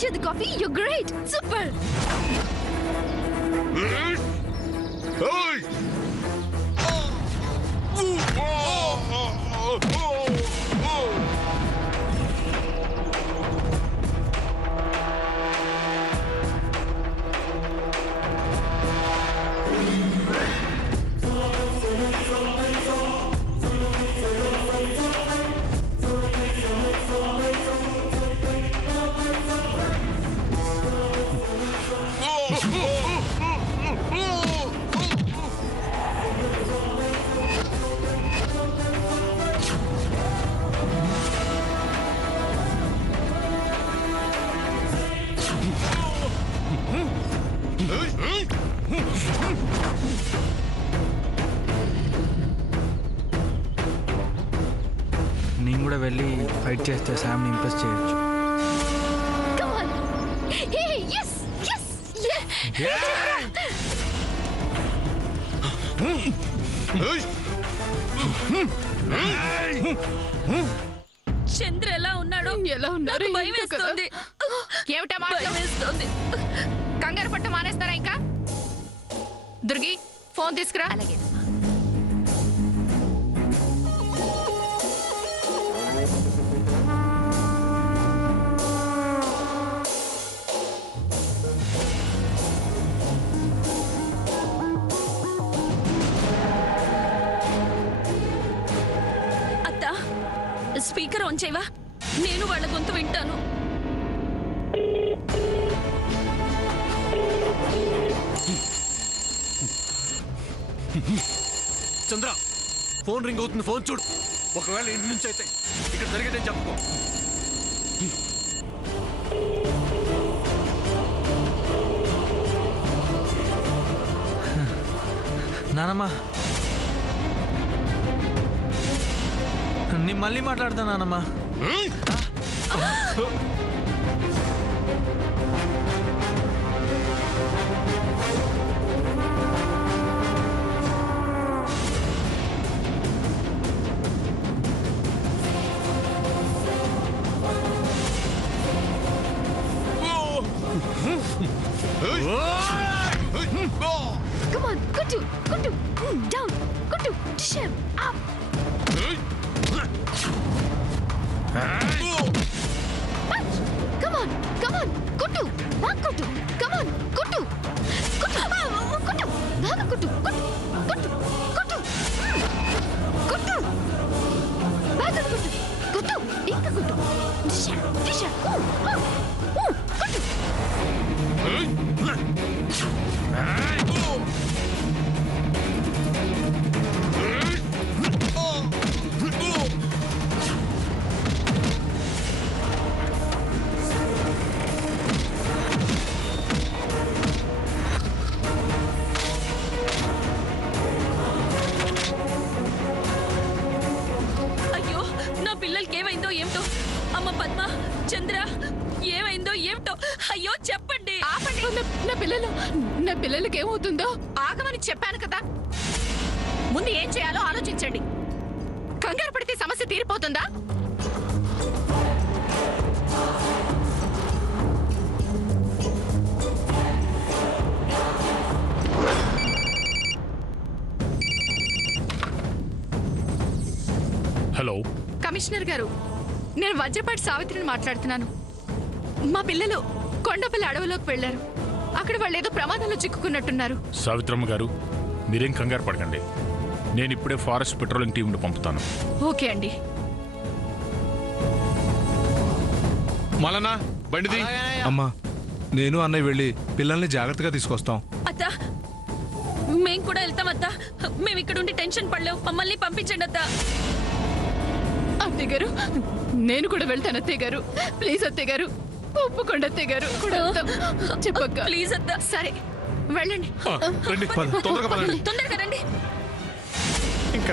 got you the coffee. You're great. Super. నేను కూడా వెళ్ళి ఫైట్ చేస్తే శామ్ని ఇంప్రెస్ చేయొచ్చు. Come on. Hey, yes, yes, yeah. చంద్ర ఎలా ఉన్నాడు? ఎలా ఉన్నారు? నాకు భయం వేస్తుంది. ఏమిటా భయం వేస్తుంది. కంగారు పట్ట మానేస్తారా ఇంకా? దుర్గి ఫోన్ తీసుకురా. అలాగే. అత్త, స్పీకర్ ఆన్ చేయవా? నేను వాళ్ళ గొంతు వింటాను. చంద్ర, ఫోన్ రింగ్ అవుతుంది, ఫోన్ చూడు. ఒకవేళ ఇంటి నుంచి అయితే ఇక్కడ జరిగేదని చెప్పుకో. నానమ్మ, నేను మళ్ళీ మాట్లాడతా నానమ్మ. Come on, Kutu, Kutu, down, Kutu, dish him, up. Punch. Come on, Kutu, back Kutu, come on, Kutu, Kutu, Kutu, back Kutu, Kutu, Kutu, Kutu, Kutu, back Kutu, Kutu, inka Kutu, dish him, Kutu. అయ్యో, నా పిల్లలకి ఏమైందో ఏమిటో. అమ్మ పద్మ, చంద్ర, ఏమైందో ఏమిటో. అయ్యో చెప్పండి. ఆపండి. నా పిల్లలకి ఏమవుతుందో ఆగమని చెప్పాను కదా. ముందు ఏం చేయాలో ఆలోచించండి. కంగారు పడితే సమస్య తీరిపోతుందా? హలో కమిషనర్ గారు, నేను వజ్రపాటి సావిత్రిని మాట్లాడుతున్నాను. మా పిల్లలు కొండపల్లి అడవిలోకి వెళ్లారు. అక్కడ వాళ్ళు ఏదో ప్రమాదంలో చిక్కుకున్నట్టున్నారు. సావిత్రమ్మ గారు, మీరేం కంగారు పడకండి. నేను ఇప్పుడే ఫారెస్ట్ పెట్రోలింగ్ టీంను పంపుతాను. ఓకే అండి. మలనా బండిది. అమ్మా, నేను అన్నయ్య వెళ్ళి పిల్లల్ని జాగ్రత్తగా తీసుకొస్తాం. అత్త, మేము కూడా వెళ్తాం అత్త. మేము ఇక్కడ ఉండి టెన్షన్ పడలేవు. మమ్మల్ని పంపించండి అత్త. అత్తయ్య గారు, నేను కూడా వెళ్తాను అత్తయ్య గారు. ప్లీజ్ అత్తయ్య గారు, ఒప్పుకోండి అత్తయ్య గారు. చెప్పక్క. ప్లీజ్ అత్త. సరే వెళ్ళండి. రండి, తొందరగా పదండి. తొందరగా రండి. ఇంకా